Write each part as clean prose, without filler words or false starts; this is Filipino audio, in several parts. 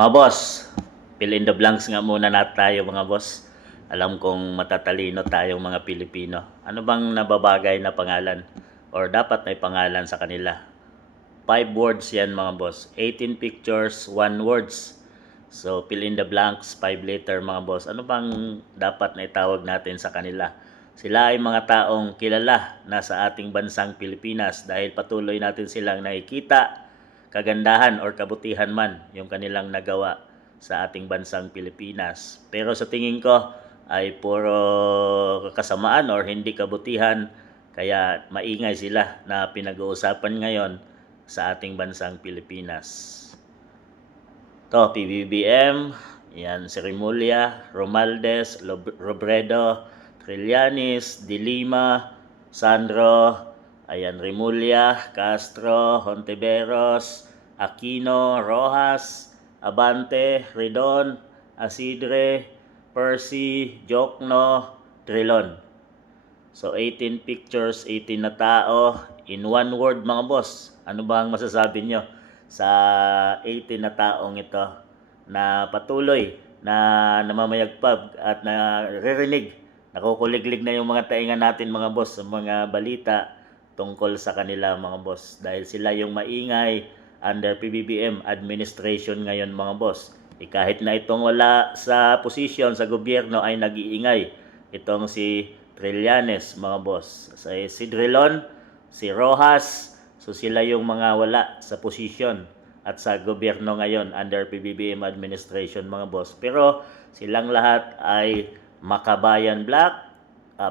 Mga boss, fill in the blanks nga muna natin tayo mga boss. Alam kong matatalino tayong mga Pilipino. Ano bang nababagay na pangalan? Or dapat may pangalan sa kanila? 5 words yan mga boss. 18 pictures, 1 words. So, fill in the blanks, 5 letter mga boss. Ano bang dapat na itawag natin sa kanila? Sila ay mga taong kilala na sa ating bansang Pilipinas dahil patuloy natin silang nakikita, kagandahan or kabutihan man yung kanilang nagawa sa ating bansang Pilipinas. Pero sa tingin ko ay puro kasamaan or hindi kabutihan, kaya maingay sila na pinag-uusapan ngayon sa ating bansang Pilipinas. To, PBBM, yan si Remulla, Romualdez, Robredo, Trillanes, De Lima, Sandro, ayan Remulla, Castro, Hontiveros, Aquino, Rojas, Abante, Redon, Asidre, Percy, Jokno, Trilon. So 18 pictures, 18 na tao in one word mga boss. Ano ba ang masasabi nyo sa 18 na taong ito na patuloy na namamayagpag at naririnig, nakukuliglig na yung mga tainga natin mga boss sa mga balita tungkol sa kanila mga boss. Dahil sila yung maingay under PBBM administration ngayon mga boss. Kahit na itong wala sa posisyon sa gobyerno ay nag-iingay. Itong si Trillanes mga boss. Si Drilon, si Rojas, so sila yung mga wala sa posisyon at sa gobyerno ngayon under PBBM administration mga boss. Pero silang lahat ay Makabayan Black,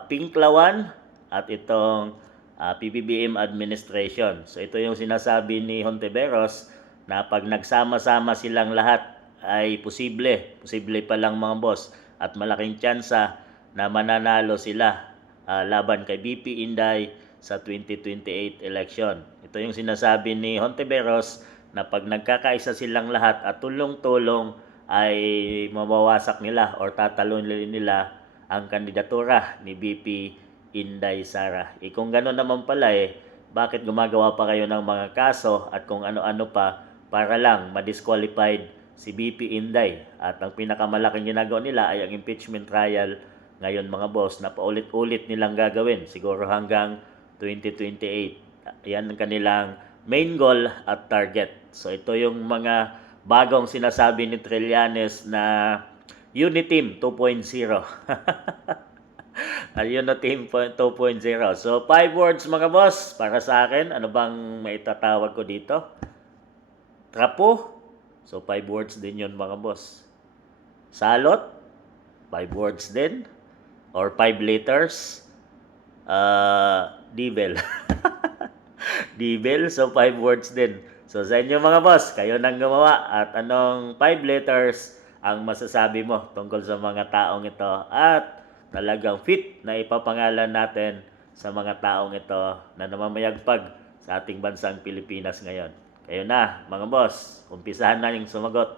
Pinklawan at itong PBBM administration. So ito yung sinasabi ni Hontiveros na pag nagsama-sama silang lahat ay posible pa lang mga boss at malaking tsansa na mananalo sila laban kay BP Inday sa 2028 election. Ito yung sinasabi ni Hontiveros na pag nagkakaisa silang lahat at tulong-tulong ay mabawasak nila or tatalunin nila ang kandidatura ni BP Inday Sara. Kung gano'n naman pala bakit gumagawa pa kayo ng mga kaso at kung ano-ano pa para lang ma-disqualified si BP Inday? At ang pinakamalaking ginagawa nila ay ang impeachment trial ngayon mga boss na paulit-ulit nilang gagawin siguro hanggang 2028. Yan ang kanilang main goal at target. So ito yung mga bagong sinasabi ni Trillanes na Uniteam 2.0. Uniteam 2.0. So 5 words mga boss para sa akin. Ano bang maitatawag ko dito? Trapo. So 5 words din yun mga boss. Salot. 5 words din. Or 5 letters. Devil. Devil. So 5 words din. So sa inyo mga boss, kayo nang gumawa. At anong 5 letters ang masasabi mo tungkol sa mga taong ito? At talagang fit na ipapangalan natin sa mga taong ito na namamayagpag sa ating bansang Pilipinas ngayon. Kayo na mga boss, umpisahan na yung sumagot.